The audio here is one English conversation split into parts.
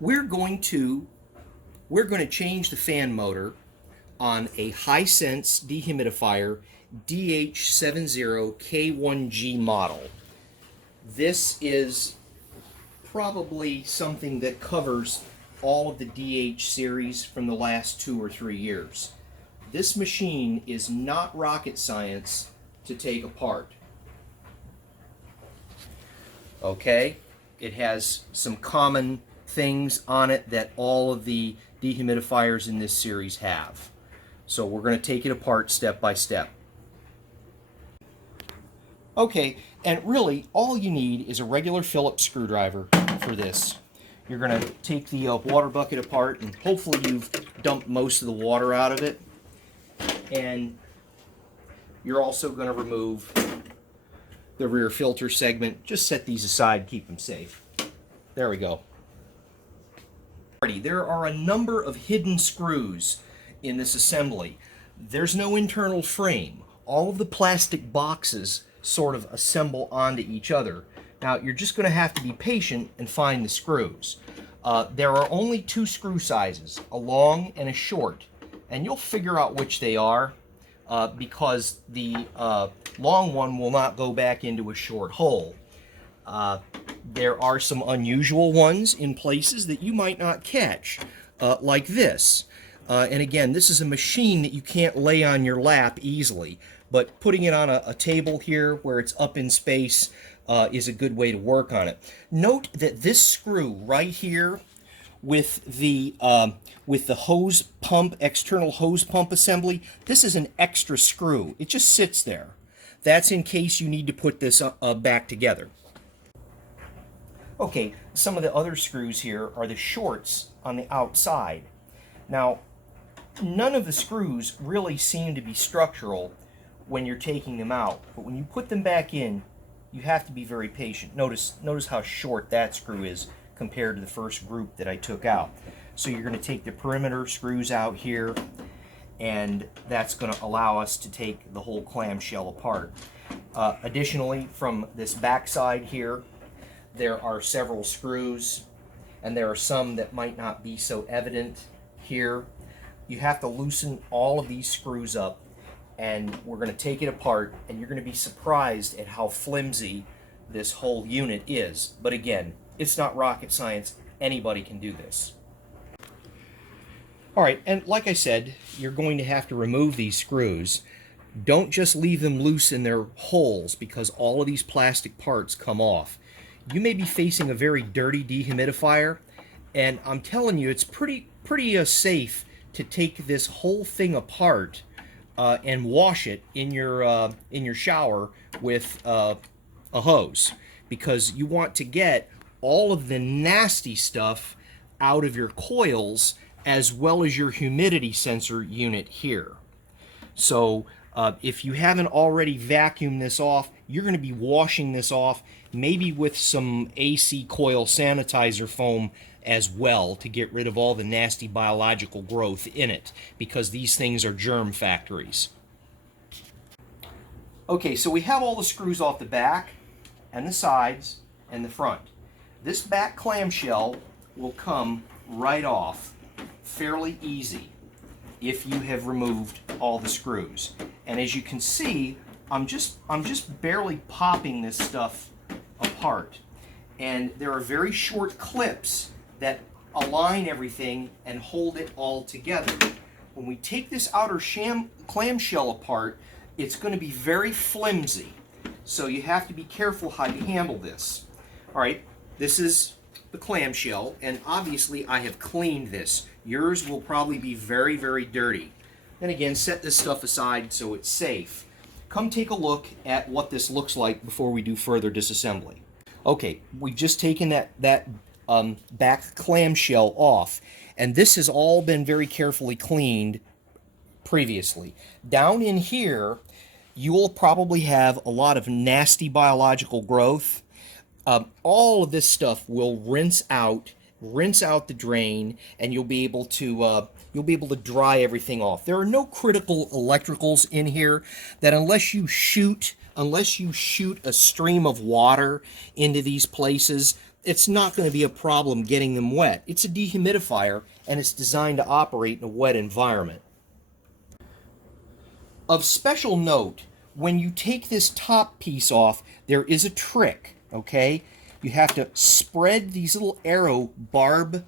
we're going to change the fan motor on a Hisense dehumidifier DH70K1G model. This is probably something that covers all of the DH series from the last 2 or 3 years. This machine is not rocket science to take apart. Okay, it has some common things on it that all of the dehumidifiers in this series have. So we're going to take it apart step by step. Okay, and really all you need is a regular Phillips screwdriver for this. You're going to take the water bucket apart, and hopefully you've dumped most of the water out of it. And you're also going to remove the rear filter segment. Just set these aside, keep them safe. There we go. There are a number of hidden screws in this assembly. There's no internal frame. All of the plastic boxes sort of assemble onto each other. Now you're just going to have to be patient and find the screws. There are only 2 screw sizes, a long and a short, and you'll figure out which they are because the long one will not go back into a short hole. There are some unusual ones in places that you might not catch, like this. And again, this is a machine that you can't lay on your lap easily, but putting it on a table here where it's up in space is a good way to work on it. Note that this screw right here with the hose pump, external hose pump assembly, this is an extra screw. It just sits there. That's in case you need to put this back together. Okay, some of the other screws here are the shorts on the outside. Now, none of the screws really seem to be structural when you're taking them out, but when you put them back in, you have to be very patient. Notice how short that screw is compared to the first group that I took out. So you're going to take the perimeter screws out here, and that's going to allow us to take the whole clamshell apart. Additionally, from this back side here, there are several screws, and there are some that might not be so evident here. You have to loosen all of these screws up, and we're going to take it apart, and you're going to be surprised at how flimsy this whole unit is. But again, it's not rocket science. Anybody can do this. All right, and like I said, you're going to have to remove these screws. Don't just leave them loose in their holes, because all of these plastic parts come off. You may be facing a very dirty dehumidifier, and I'm telling you, it's pretty safe to take this whole thing apart and wash it in your shower with a hose, because you want to get all of the nasty stuff out of your coils as well as your humidity sensor unit here. So if you haven't already vacuumed this off, you're going to be washing this off, maybe with some AC coil sanitizer foam as well, to get rid of all the nasty biological growth in it, because these things are germ factories. Okay, so we have all the screws off the back and the sides and the front. This back clamshell will come right off fairly easy if you have removed all the screws. And as you can see, I'm just barely popping this stuff apart. And there are very short clips that align everything and hold it all together. When we take this outer clamshell apart, it's going to be very flimsy. So you have to be careful how you handle this. All right, this is the clamshell, and obviously I have cleaned this. Yours will probably be very, very dirty. Then again, set this stuff aside so it's safe. Come take a look at what this looks like before we do further disassembly. Okay, we've just taken that back clamshell off, and this has all been very carefully cleaned previously. Down in here, you will probably have a lot of nasty biological growth. All of this stuff will rinse out the drain, and you'll be able to dry everything off. There are no critical electricals in here that, unless you shoot unless you shoot a stream of water into these places, it's not going to be a problem getting them wet. It's a dehumidifier, and it's designed to operate in a wet environment. Of special note, when you take this top piece off, there is a trick, okay? You have to spread these little arrow barb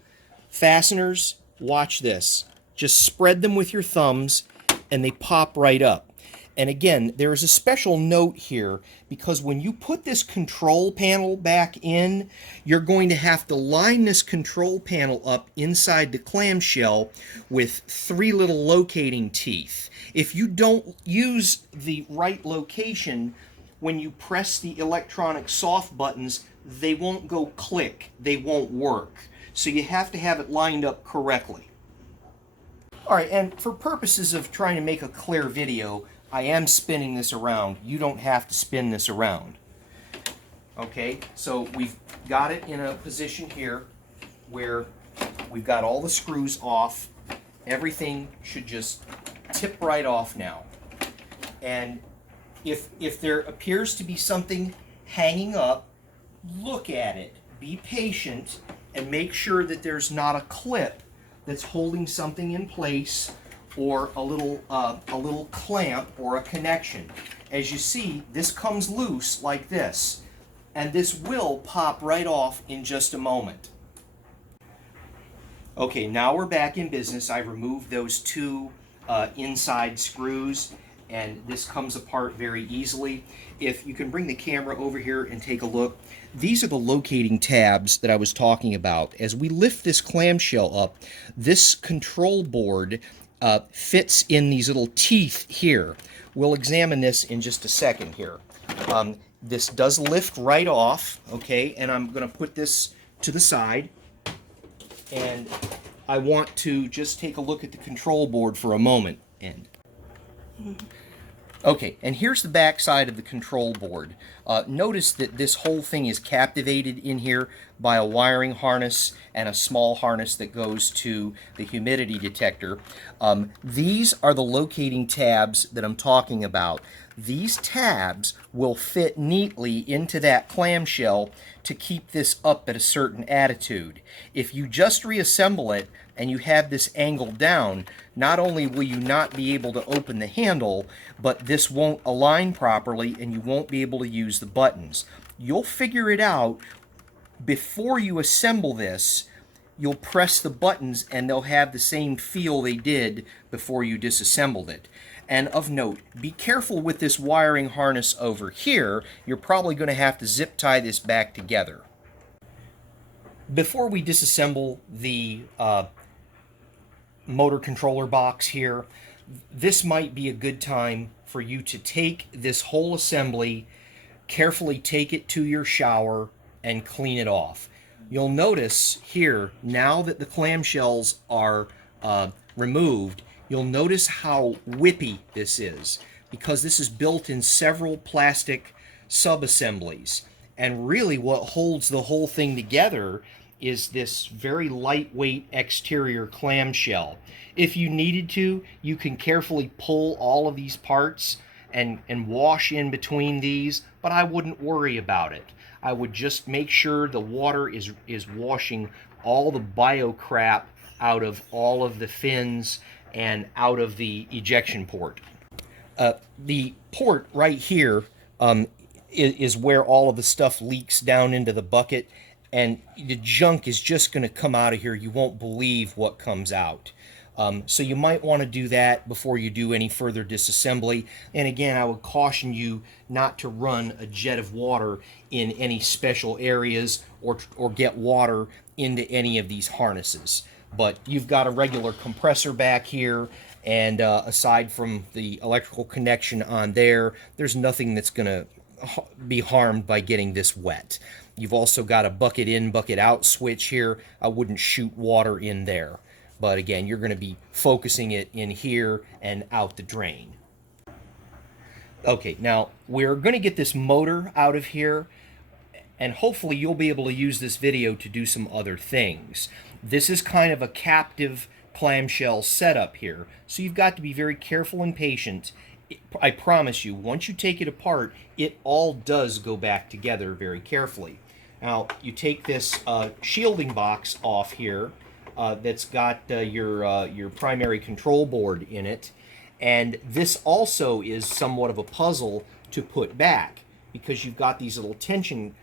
fasteners. Watch this. Just spread them with your thumbs, and they pop right up. And again, there is a special note here, because when you put this control panel back in, you're going to have to line this control panel up inside the clamshell with 3 little locating teeth. If you don't use the right location, when you press the electronic soft buttons, they won't go click. They won't work. So you have to have it lined up correctly. All right, and for purposes of trying to make a clear video, I am spinning this around. You don't have to spin this around. Okay, so we've got it in a position here where we've got all the screws off. Everything should just tip right off now. And if there appears to be something hanging up, look at it. Be patient and make sure that there's not a clip that's holding something in place, or a little clamp or a connection. As you see, this comes loose like this, and this will pop right off in just a moment. Okay, now we're back in business. I removed those 2 inside screws, and this comes apart very easily. If you can bring the camera over here and take a look, these are the locating tabs that I was talking about. As we lift this clamshell up, this control board fits in these little teeth here. We'll examine this in just a second here. This does lift right off, okay, and I'm going to put this to the side, and I want to just take a look at the control board for a moment. Okay, and here's the back side of the control board. Notice that this whole thing is captivated in here by a wiring harness and a small harness that goes to the humidity detector. These are the locating tabs that I'm talking about. These tabs will fit neatly into that clamshell to keep this up at a certain attitude. If you just reassemble it and you have this angled down, not only will you not be able to open the handle, but this won't align properly and you won't be able to use the buttons. You'll figure it out before you assemble this. You'll press the buttons and they'll have the same feel they did before you disassembled it. And of note, be careful with this wiring harness over here. You're probably going to have to zip tie this back together. Before we disassemble the motor controller box here, this might be a good time for you to take this whole assembly, carefully take it to your shower, and clean it off. You'll notice here, now that the clamshells are removed, you'll notice how whippy this is, because this is built in several plastic sub-assemblies. And really what holds the whole thing together is this very lightweight exterior clamshell. If you needed to, you can carefully pull all of these parts and wash in between these, but I wouldn't worry about it. I would just make sure the water is washing all the bio crap out of all of the fins and out of the ejection port. The port right here is where all of the stuff leaks down into the bucket, and the junk is just going to come out of here. You won't believe what comes out. So you might want to do that before you do any further disassembly. And again, I would caution you not to run a jet of water in any special areas or get water into any of these harnesses. But you've got a regular compressor back here, and aside from the electrical connection on there, there's nothing that's going to be harmed by getting this wet. You've also got a bucket in, bucket out switch here. I wouldn't shoot water in there. But again, you're going to be focusing it in here and out the drain. Okay, now we're going to get this motor out of here, and hopefully you'll be able to use this video to do some other things. This is kind of a captive clamshell setup here, so you've got to be very careful and patient I promise you, once you take it apart, it all does go back together very carefully. Now, you take this shielding box off here that's got your primary control board in it, and this also is somewhat of a puzzle to put back because you've got these little tension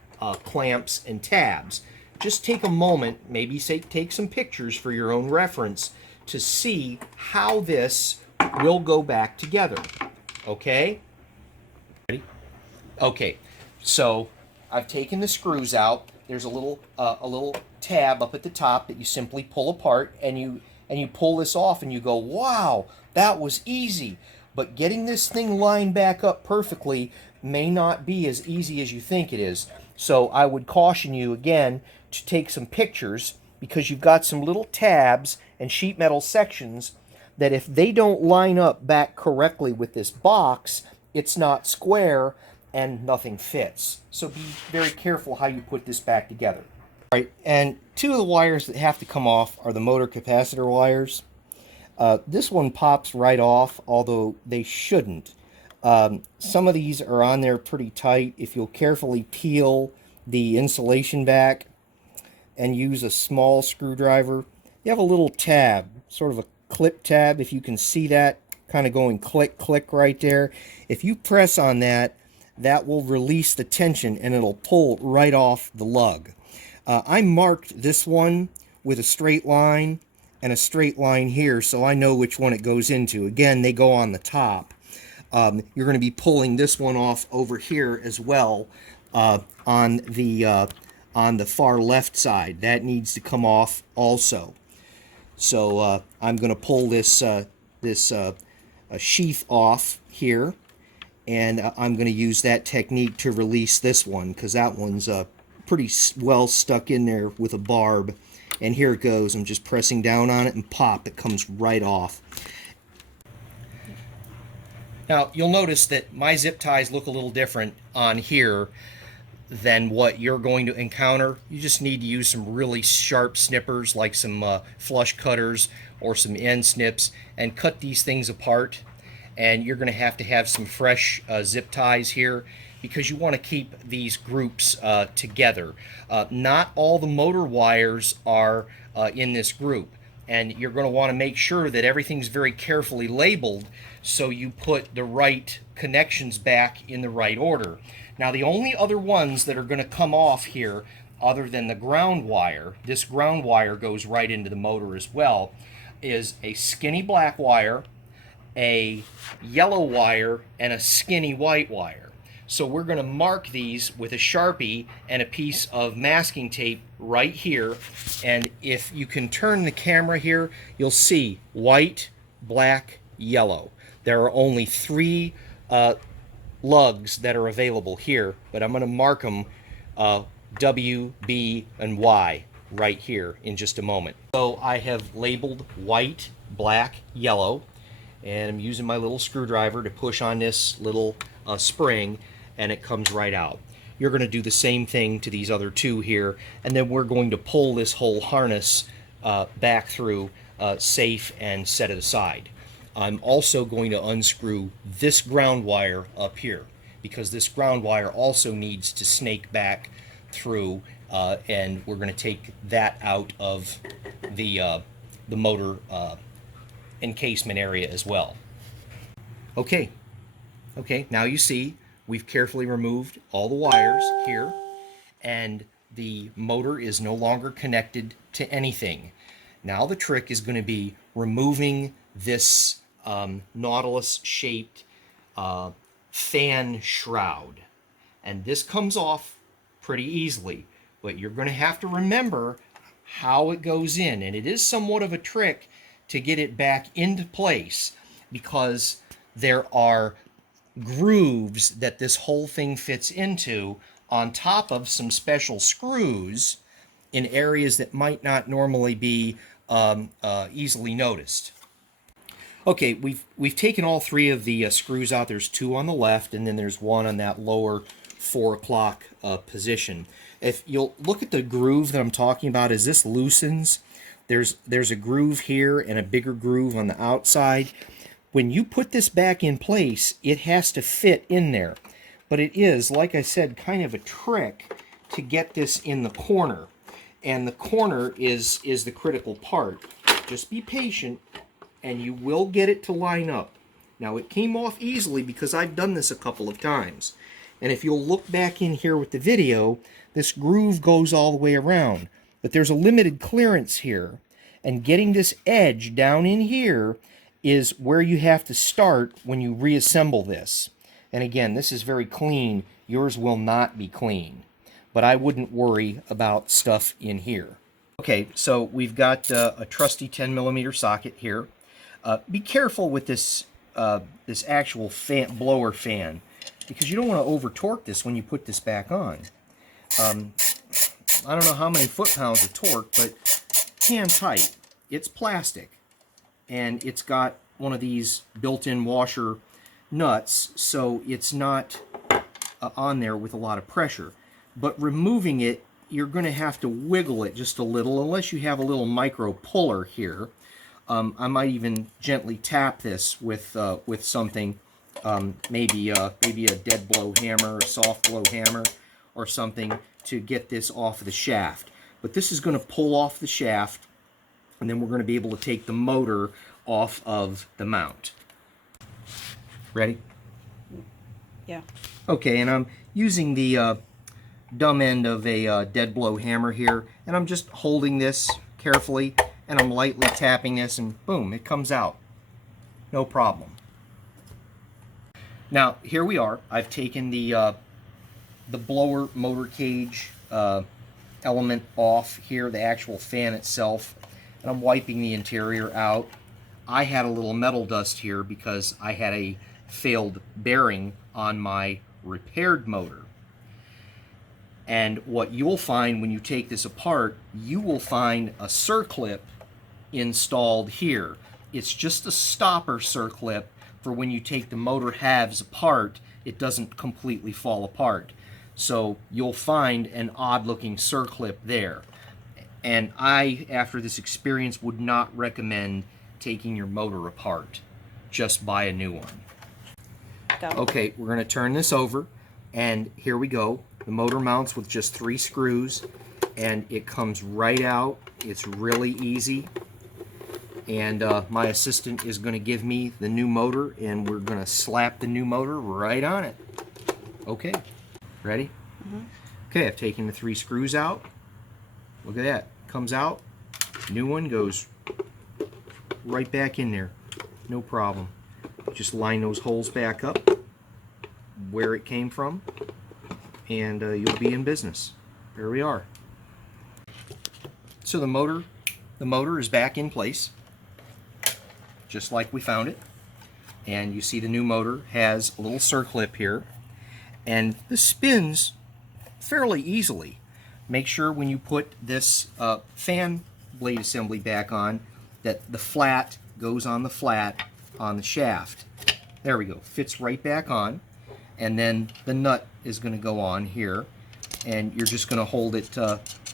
clamps and tabs. Just take a moment, maybe take some pictures for your own reference to see how this will go back together. Okay? Ready? Okay, so I've taken the screws out. There's a little tab up at the top that you simply pull apart, and you pull this off, and you go, wow, that was easy. But getting this thing lined back up perfectly may not be as easy as you think it is. So I would caution you again to take some pictures, because you've got some little tabs and sheet metal sections that if they don't line up back correctly with this box, it's not square and nothing fits. So be very careful how you put this back together. All right, and two of the wires that have to come off are the motor capacitor wires. This one pops right off, although they shouldn't. Some of these are on there pretty tight. If you'll carefully peel the insulation back and use a small screwdriver, you have a little tab, sort of a clip tab, if you can see that, kind of going click, click right there. If you press on that, that will release the tension and it'll pull right off the lug. I marked this one with a straight line and a straight line here, so I know which one it goes into. Again, they go on the top. You're going to be pulling this one off over here as well on the far left side. That needs to come off also. So I'm going to pull this sheath off here, and I'm going to use that technique to release this one, because that one's pretty well stuck in there with a barb. And here it goes. I'm just pressing down on it, and pop, it comes right off. Now, you'll notice that my zip ties look a little different on here than what you're going to encounter. You just need to use some really sharp snippers, like some flush cutters or some end snips, and cut these things apart. And you're going to have some fresh zip ties here, because you want to keep these groups together. Not all the motor wires are in this group, and you're going to want to make sure that everything's very carefully labeled so you put the right connections back in the right order. Now, the only other ones that are going to come off here, other than the ground wire, this ground wire goes right into the motor as well, is a skinny black wire, a yellow wire, and a skinny white wire. So we're going to mark these with a Sharpie and a piece of masking tape right here. And if you can turn the camera here, you'll see white, black, yellow. There are only 3 lugs that are available here, but I'm going to mark them W, B, and Y right here in just a moment. So I have labeled white, black, yellow, and I'm using my little screwdriver to push on this little spring, and it comes right out. You're going to do the same thing to these other 2 here, and then we're going to pull this whole harness back through safe and set it aside. I'm also going to unscrew this ground wire up here, because this ground wire also needs to snake back through, and we're going to take that out of the motor encasement area as well. Okay, now you see we've carefully removed all the wires here, and the motor is no longer connected to anything. Now the trick is going to be removing this Nautilus-shaped fan shroud. And this comes off pretty easily, but you're going to have to remember how it goes in. And it is somewhat of a trick to get it back into place, because there are grooves that this whole thing fits into on top of some special screws in areas that might not normally be easily noticed. Okay, we've taken all 3 of the screws out. There's 2 on the left, and then there's 1 on that lower 4 o'clock position. If you'll look at the groove that I'm talking about, as this loosens, there's a groove here and a bigger groove on the outside. when you put this back in place, it has to fit in there. But it is, like I said, kind of a trick to get this in the corner. And the corner is the critical part. Just be patient, and you will get it to line up. Now, it came off easily because I've done this a couple of times. And if you'll look back in here with the video, this groove goes all the way around. But there's a limited clearance here. And getting this edge down in here is where you have to start when you reassemble this. And again, this is very clean. Yours will not be clean. But I wouldn't worry about stuff in here. Okay, so we've got a trusty 10mm socket here. Be careful with this this actual blower fan, because you don't want to over torque this when you put this back on. I don't know how many foot-pounds of torque, but hand tight. It's plastic, and it's got one of these built-in washer nuts, so it's not on there with a lot of pressure. But removing it, you're going to have to wiggle it just a little, unless you have a little micro puller here. I might even gently tap this with something, maybe a dead blow hammer, a soft blow hammer, or something to get this off of the shaft. But this is going to pull off the shaft, and then we're going to be able to take the motor off of the mount. Ready? Yeah. Okay, and I'm using the dumb end of a dead blow hammer here, and I'm just holding this carefully, and I'm lightly tapping this, and boom, it comes out. No problem. Now, here we are. I've taken the blower motor cage element off here, the actual fan itself, and I'm wiping the interior out. I had a little metal dust here because I had a failed bearing on my repaired motor. And what you'll find when you take this apart, you will find a circlip installed here. It's just a stopper circlip for when you take the motor halves apart, it doesn't completely fall apart. So you'll find an odd looking circlip there. And I, after this experience, would not recommend taking your motor apart. Just buy a new one. Okay, we're going to turn this over, and here we go. The motor mounts with just 3 screws, and it comes right out. It's really easy. And my assistant is going to give me the new motor, and we're going to slap the new motor right on it. Okay, ready? Okay, I've taken the 3 screws out. Look at that. Comes out. New one goes right back in there. No problem. Just line those holes back up where it came from, and you'll be in business. There we are. So the motor is back in place, just like we found it. And you see the new motor has a little circlip here, and this spins fairly easily. Make sure when you put this fan blade assembly back on that the flat goes on the flat on the shaft. There we go. Fits right back on. And then the nut is going to go on here. And you're just going to hold it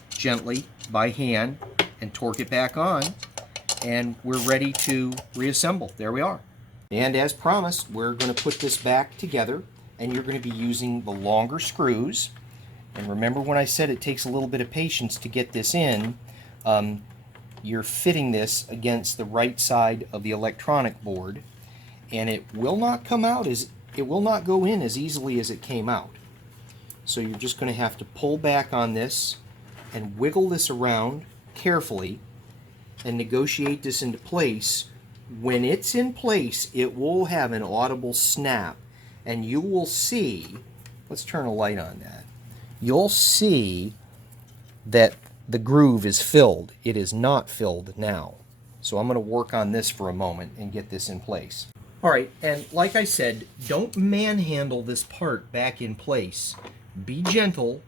gently by hand and torque it back on. And we're ready to reassemble. There we are. And as promised, we're going to put this back together. And you're going to be using the longer screws. And remember when I said it takes a little bit of patience to get this in, you're fitting this against the right side of the electronic board, and it will not come out it will not go in as easily as it came out. So you're just going to have to pull back on this and wiggle this around carefully and negotiate this into place. When it's in place, it will have an audible snap, and you will see, let's turn a light on that. You'll see that the groove is filled. It is not filled now. So I'm going to work on this for a moment and get this in place. All right, and like I said, don't manhandle this part back in place. Be gentle,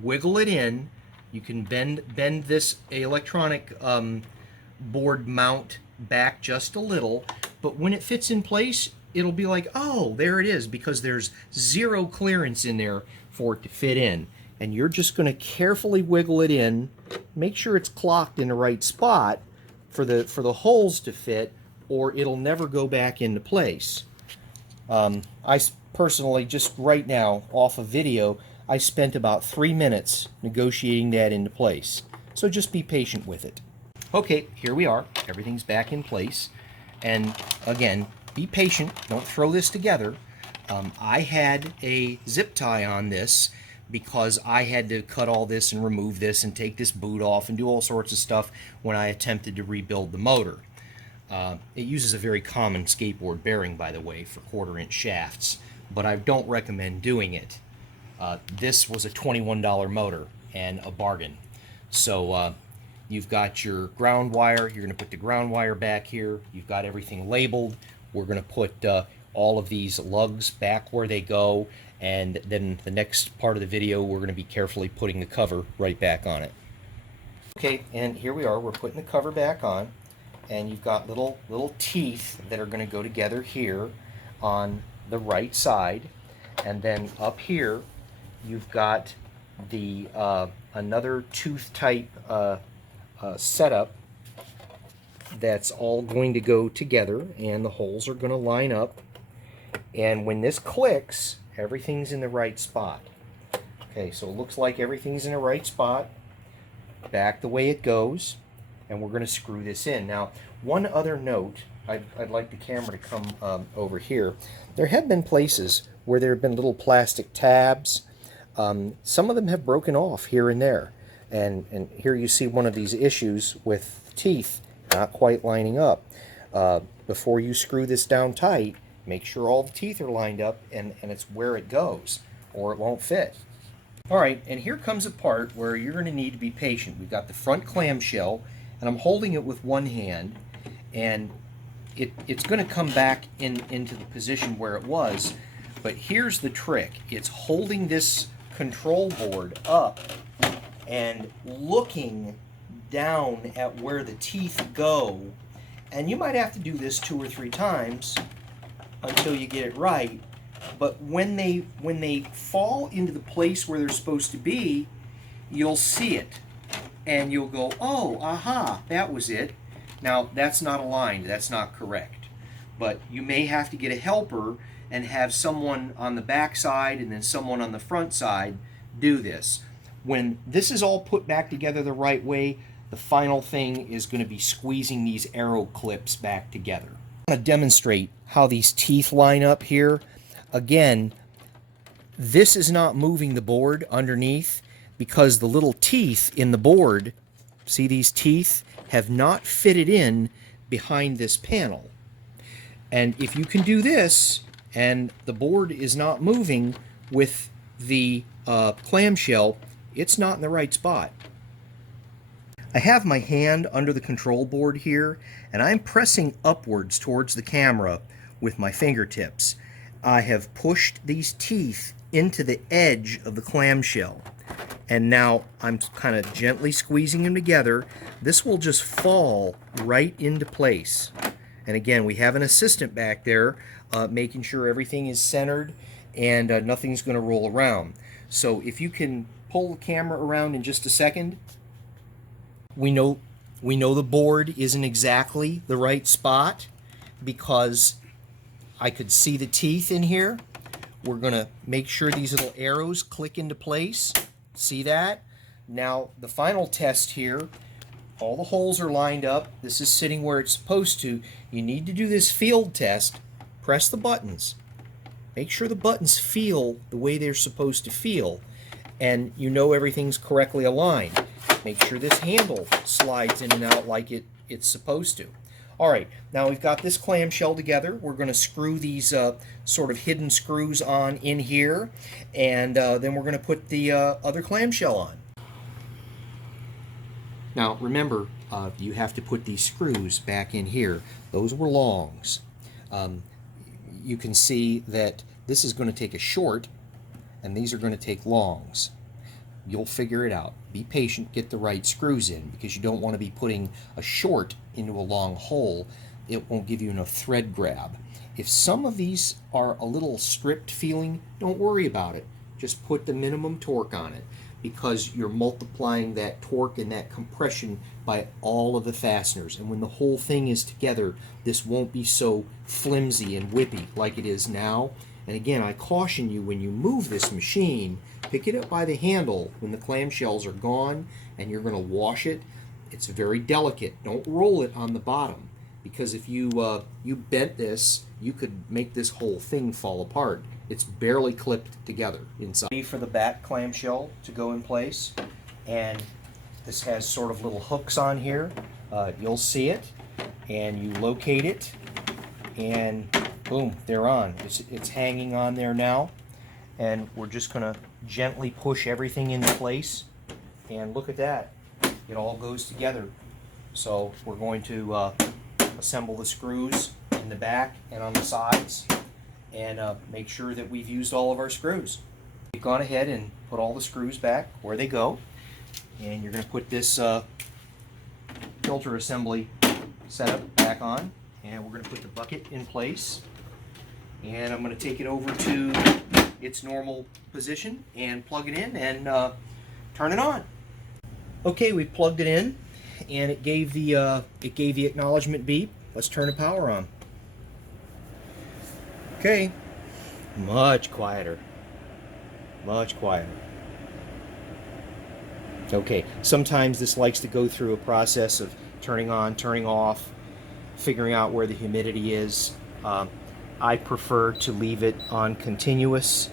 wiggle it in. You can bend this electronic board mount back just a little, but when it fits in place, it'll be like, oh, there it is, because there's zero clearance in there for it to fit in. And you're just going to carefully wiggle it in, make sure it's clocked in the right spot for the holes to fit, or it'll never go back into place. Personally, just right now, off of video, I spent about 3 minutes negotiating that into place. So just be patient with it. Okay, here we are. Everything's back in place. And again, be patient. Don't throw this together. I had a zip tie on this because I had to cut all this and remove this and take this boot off and do all sorts of stuff when I attempted to rebuild the motor. It uses a very common skateboard bearing, by the way, for 1/4-inch shafts, but I don't recommend doing it. This was a $21 motor and a bargain. So you've got your ground wire. You're going to put the ground wire back here. You've got everything labeled. We're going to put all of these lugs back where they go, and then the next part of the video we're going to be carefully putting the cover right back on it. Okay, and here we are. We're putting the cover back on, and you've got little teeth that are going to go together here on the right side, and then up here you've got the another tooth type setup that's all going to go together, and the holes are going to line up, and when this clicks, everything's in the right spot. Okay, so it looks like everything's in the right spot, back the way it goes, and we're going to screw this in. Now, one other note, I'd like the camera to come over here. There have been places where there have been little plastic tabs. Some of them have broken off here and there, and here you see one of these issues with teeth not quite lining up. Before you screw this down tight, make sure all the teeth are lined up and it's where it goes, or it won't fit. Alright, and here comes a part where you're going to need to be patient. We've got the front clamshell, and I'm holding it with one hand, and it's going to come back into the position where it was, but here's the trick. It's holding this control board up and looking down at where the teeth go, and you might have to do this 2 or 3 times until you get it right, but when they fall into the place where they're supposed to be, you'll see it and you'll go, oh, aha, that was it. Now that's not aligned, that's not correct, but you may have to get a helper and have someone on the back side and then someone on the front side do this. When this is all put back together the right way, the final thing is going to be squeezing these arrow clips back together. I'm going to demonstrate how these teeth line up here. Again, this is not moving the board underneath because the little teeth in the board, see these teeth, have not fitted in behind this panel. And if you can do this and the board is not moving with the clamshell, it's not in the right spot. I have my hand under the control board here, and I'm pressing upwards towards the camera with my fingertips. I have pushed these teeth into the edge of the clamshell, and now I'm kind of gently squeezing them together. This will just fall right into place. And again, we have an assistant back there making sure everything is centered and nothing's going to roll around. So if you can pull the camera around in just a second. We know the board isn't exactly the right spot because I could see the teeth in here. We're going to make sure these little arrows click into place. See that? Now the final test here, all the holes are lined up. This is sitting where it's supposed to. You need to do this field test. Press the buttons. Make sure the buttons feel the way they're supposed to feel, and you know everything's correctly aligned. Make sure this handle slides in and out like it's supposed to. Alright, now we've got this clamshell together. We're going to screw these sort of hidden screws on in here, and then we're going to put the other clamshell on. Now remember, you have to put these screws back in here. Those were longs. You can see that this is going to take a short, and these are going to take longs. You'll figure it out. Be patient, get the right screws in, because you don't want to be putting a short into a long hole. It won't give you enough thread grab. If some of these are a little stripped feeling, don't worry about it. Just put the minimum torque on it. because you're multiplying that torque and that compression by all of the fasteners. And when the whole thing is together, this won't be so flimsy and whippy like it is now. And again, I caution you, when you move this machine, pick it up by the handle when the clamshells are gone and you're going to wash it. It's very delicate. Don't roll it on the bottom, because if you bent this, you could make this whole thing fall apart. It's barely clipped together inside. For the back clamshell to go in place, and this has sort of little hooks on here. You'll see it, and you locate it, and boom, they're on. It's hanging on there now, and we're just going to gently push everything into place, and look at that. It all goes together. So we're going to assemble the screws in the back and on the sides, and make sure that we've used all of our screws. We've gone ahead and put all the screws back where they go, and you're going to put this filter assembly setup back on, and we're going to put the bucket in place, and I'm going to take it over to its normal position and plug it in and turn it on. Okay, we've plugged it in, and it gave the acknowledgement beep. Let's turn the power on. Okay, much quieter, much quieter. Okay, sometimes this likes to go through a process of turning on, turning off, figuring out where the humidity is. I prefer to leave it on continuous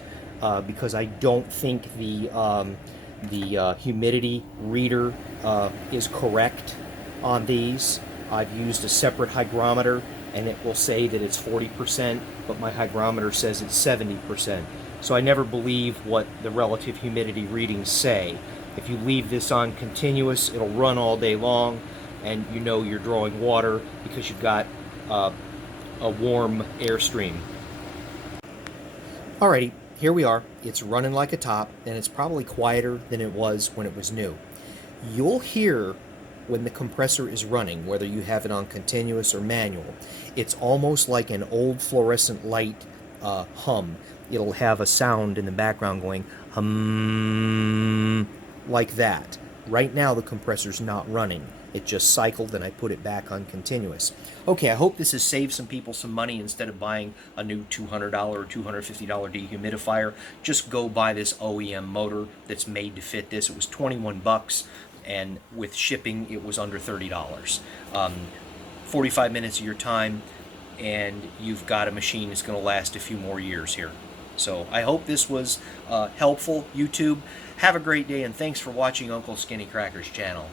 because I don't think the humidity reader is correct on these. I've used a separate hygrometer, and it will say that it's 40%, but my hygrometer says it's 70%. So I never believe what the relative humidity readings say. If you leave this on continuous, it'll run all day long, and you know you're drawing water because you've got a warm airstream. Alrighty, here we are. It's running like a top, and it's probably quieter than it was when it was new. You'll hear when the compressor is running, whether you have it on continuous or manual. It's almost like an old fluorescent light hum. It'll have a sound in the background going hum, like that. Right now the compressor's not running. It just cycled, and I put it back on continuous. Okay, I hope this has saved some people some money. Instead of buying a new $200 or $250 dehumidifier, just go buy this OEM motor that's made to fit this. It was 21 bucks, and with shipping it was under $30. 45 minutes of your time, and you've got a machine that's going to last a few more years here. So I hope this was helpful, YouTube. Have a great day, and thanks for watching Uncle Skinny Cracker's channel.